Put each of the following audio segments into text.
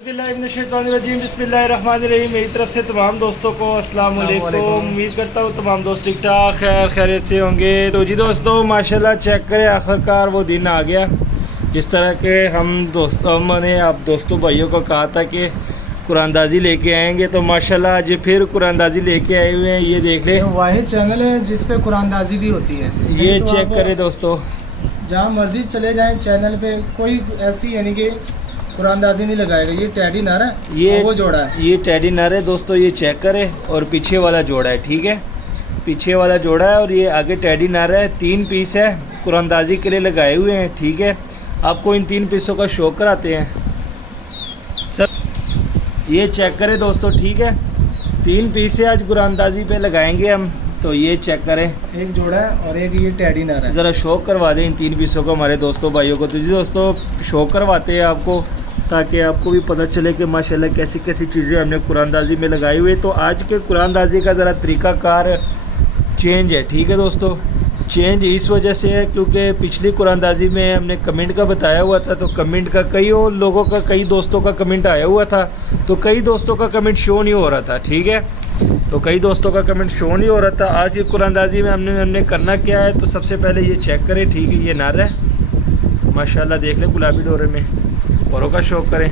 बिस्मिल्लाहिर्रहमानिर्रहीम। मेरी तरफ से तमाम दोस्तों को अस्सलाम वालेकुम। उम्मीद करता हूँ तमाम दोस्त ठीक ठाक खैरियत से होंगे। तो जी दोस्तों माशाल्लाह चेक करें, आखिरकार वो दिन आ गया जिस तरह के हमने आप दोस्तों भाइयों को कहा था कि कुरानदाजी लेके आएंगे। तो माशाल्लाह आज फिर कुरानदाजी लेके आए हुए हैं। ये देख लें, वाहिद चैनल है जिस पे कुरानदाजी भी होती है। ये तो चेक करें दोस्तों, जहाँ मर्जी चले जाएं चैनल पे कोई ऐसी यानी कि कुरानदाजी नहीं लगाएगा। ये टैडी नर है, ये वो जोड़ा है, ये टैडी नर है दोस्तों। ये चेक करें, और पीछे वाला जोड़ा है, ठीक है, पीछे वाला जोड़ा है और ये आगे टैडी नर है। 3 पीस है, कुरानदाजी के लिए लगाए हुए हैं, ठीक है। आपको इन 3 पीसों का शो कराते हैं सर। ये चेक करें दोस्तों, ठीक है, 3 पीस है, आज कुरानदाजी पे लगाएंगे हम। तो ये चेक करें, एक जोड़ा है और एक ये टैडी नर है। ज़रा शो करवा दें इन 3 पीसों को हमारे दोस्तों भाइयों को। तो जी दोस्तों शो करवाते हैं आपको, ताकि आपको भी पता चले कि माशाल्लाह कैसी कैसी चीज़ें हमने कुरानदाजी में लगाई हुई। तो आज के कुरानदाजी का ज़रा तरीक़ाकार चेंज है, ठीक है दोस्तों। चेंज इस वजह से है क्योंकि पिछली कुरानदाजी में हमने कमेंट का बताया हुआ था, तो कमेंट का कई लोगों का, कई दोस्तों का कमेंट आया हुआ था, तो कई दोस्तों का कमेंट शो नहीं हो रहा था, ठीक है। तो कई दोस्तों का कमेंट शो नहीं हो रहा था। आज की कुरानदाजी में हमने करना क्या है, तो सबसे पहले ये चेक करें, ठीक है, ये नर है माशाल्लाह, देख लें गुलाबी डोरे में, औरों का शौक करें।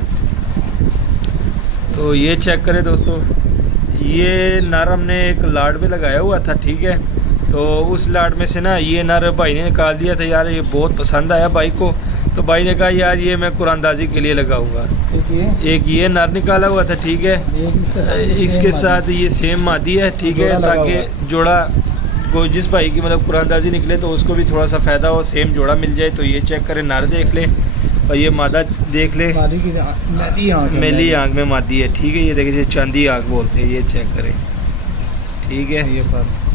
तो ये चेक करें दोस्तों, ये नर हमने एक लाड में लगाया हुआ था, ठीक है। तो उस लाड में से ना ये नर भाई ने निकाल दिया था। यार ये बहुत पसंद आया भाई को, तो भाई ने कहा यार ये मैं कुरानदाजी के लिए लगाऊंगा। एक ये नर निकाला हुआ था, ठीक है, इसके साथ ये सेम मादी है, ठीक है, ताकि जोड़ा कोई जिस भाई की मतलब कुरानदाजी निकले तो उसको भी थोड़ा सा फ़ायदा हो, सेम जोड़ा मिल जाए। तो ये चेक करें, नर देख ले, और ये मादा देख ले, मैली आँख में मादी है, ठीक है। ये देखिए चांदी आँख बोलते हैं, ये चेक करें, ठीक है।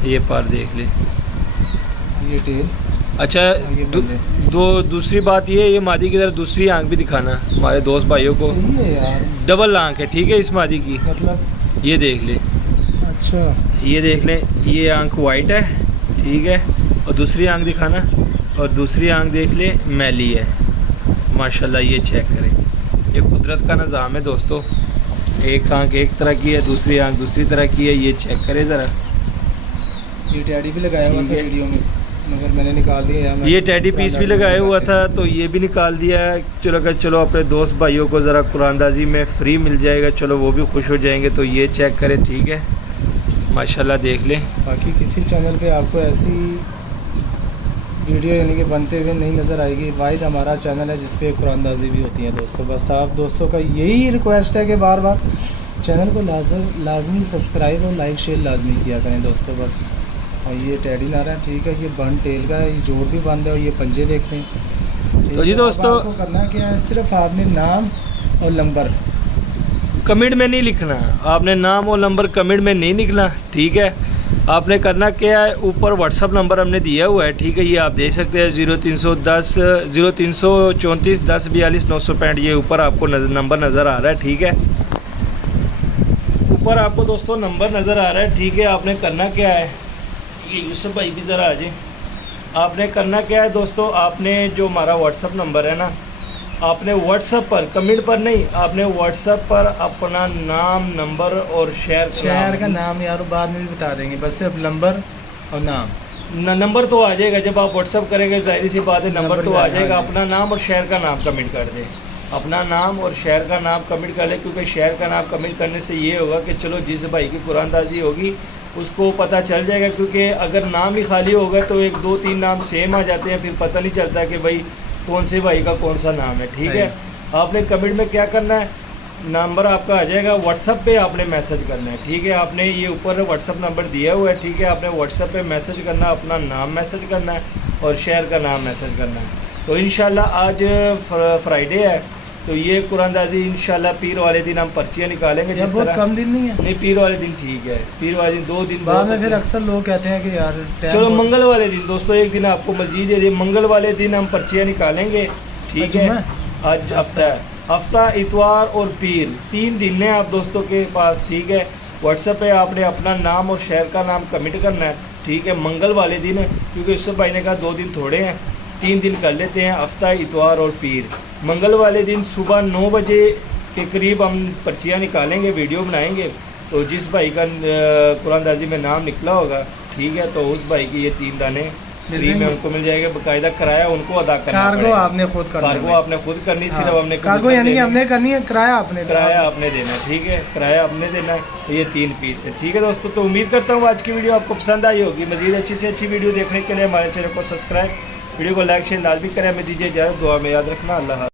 ये पार देख ले, ये टेल। अच्छा दूसरी बात ये मादी की तरफ दूसरी आँख भी दिखाना हमारे दोस्त भाइयों को। डबल आँख है, ठीक है, इस मादी की, मतलब ये देख ले। अच्छा ये देख लें, ये आँख वाइट है, ठीक है, और दूसरी आँख दिखाना, और दूसरी आँख देख ले मैली है माशाल्लाह। ये चेक करें, ये कुदरत का निज़ाम है दोस्तों। एक आँख एक तरह की है, दूसरी आँख दूसरी तरह की है। ये चेक करें ज़रा। ये टैडी भी लगाया हुआ था वीडियो में, मगर मैंने निकाल दिया। ये टैडी पीस भी लगाया हुआ था, तो ये भी निकाल दिया है। चलो अपने दोस्त भाइयों को ज़रा कुरानदाजी में फ्री मिल जाएगा, चलो वो भी खुश हो जाएंगे। तो ये चेक करें, ठीक है, माशाल्लाह देख लें। बाकी किसी चैनल पे आपको ऐसी वीडियो यानी कि बनते हुए नहीं नज़र आएगी। वाहिद हमारा चैनल है जिस पे कुरानदाजी भी होती है दोस्तों। बस आप दोस्तों का यही रिक्वेस्ट है कि बार बार चैनल को लाजमी सब्सक्राइब और लाइक शेयर लाजमी किया करें दोस्तों, बस। और ये टैडी नर है, ठीक है, ये बन टेल का है, ये जोड़ भी बंद है, और ये पंजे देख लें। तो जी दोस्तों आपको करना क्या है, सिर्फ आपने नाम और नंबर कमेंट में नहीं लिखना, आपने नाम और नंबर कमेंट में नहीं लिखना, ठीक है। आपने करना क्या है, ऊपर व्हाट्सअप नंबर हमने दिया हुआ है, ठीक है, ये आप देख सकते हैं 0310 0334 10 42 965। ये ऊपर आपको नंबर नज़र आ रहा है, ठीक है, ऊपर आपको दोस्तों नंबर नज़र आ रहा है, ठीक है। आपने करना क्या है, ये यूसुफ भाई भी ज़रा आ जाए। आपने करना क्या है दोस्तों, आपने जो हमारा व्हाट्सअप नंबर है ना, आपने व्हाट्सअप पर कमेंट पर नहीं, आपने व्हाट्सअप पर अपना नाम नंबर और शहर का नाम यार बाद में भी बता देंगे, बस सिर्फ नंबर और नाम। नंबर तो आ जाएगा जब आप व्हाट्सअप करेंगे, जाहिर सी बात है नंबर तो आ जाएगा। अपना नाम और शहर का नाम कमेंट कर दें, अपना नाम और शहर का नाम कमेंट कर ले, क्योंकि शहर का नाम कमेंट करने से ये होगा कि चलो जिस भाई की कुरानदाजी होगी उसको पता चल जाएगा। क्योंकि अगर नाम ही खाली होगा तो 1 2 3 नाम सेम आ जाते हैं, फिर पता नहीं चलता कि भाई कौन से भाई का कौन सा नाम है, ठीक है। आपने कमेंट में क्या करना है, नंबर आपका आ जाएगा, व्हाट्सअप पे आपने मैसेज करना है, ठीक है। आपने ये ऊपर व्हाट्सअप नंबर दिया हुआ है, ठीक है, आपने व्हाट्सअप पे मैसेज करना, अपना नाम मैसेज करना है और शहर का नाम मैसेज करना है। तो इंशाल्लाह आज फ्राइडे है, तो ये कुरानदाजी इंशाल्लाह पीर वाले दिन हम पर्चियाँ निकालेंगे। जिस बहुत कम दिन नहीं है, नहीं, पीर वाले दिन ठीक है, पीर वाले दिन 2 दिन बाद में फिर अक्सर लोग कहते हैं कि यार चलो मंगल वाले दिन दोस्तों, एक दिन आपको मस्जिद दे दी, मंगल वाले दिन हम पर्चियाँ निकालेंगे, ठीक है। आज हफ्ता इतवार और पीर 3 दिन है आप दोस्तों के पास, ठीक है। व्हाट्सएप पे आपने अपना नाम और शहर का नाम कमेंट करना है, ठीक है, मंगल वाले दिन है, क्योंकि उससे भाई ने कहा 2 दिन थोड़े हैं, 3 दिन कर लेते हैं, हफ्ता इतवार और पीर। मंगल वाले दिन सुबह 9 बजे के करीब हम पर्चियाँ निकालेंगे, वीडियो बनाएंगे, तो जिस भाई का कुरानदाजी में नाम निकला होगा, ठीक है, तो उस भाई की ये 3 दाने फ्री में उनको मिल जाएगा। बाकायदा किराया उनको अदा करना कार्गो पड़ेगा। आपने खुद करना है। कार्गो आपने खुद करनी, सिर्फ हाँ, हमने कार्गो यानी कि हमने करनी है, किराया आपने किराया आपने देना है, ठीक है, किराया आपने देना है। तो ये 3 पीस है, ठीक है दोस्तों। तो उम्मीद करता हूँ आज की वीडियो आपको पसंद आई होगी। मज़ीद अच्छी से अच्छी वीडियो देखने के लिए हमारे चैनल को सब्सक्राइब, वीडियो को लाइक शेयर लाजमी करें। हमें दीजिए इजाज़त, दुआ में याद रखना। अल्लाह हाफ़िज़।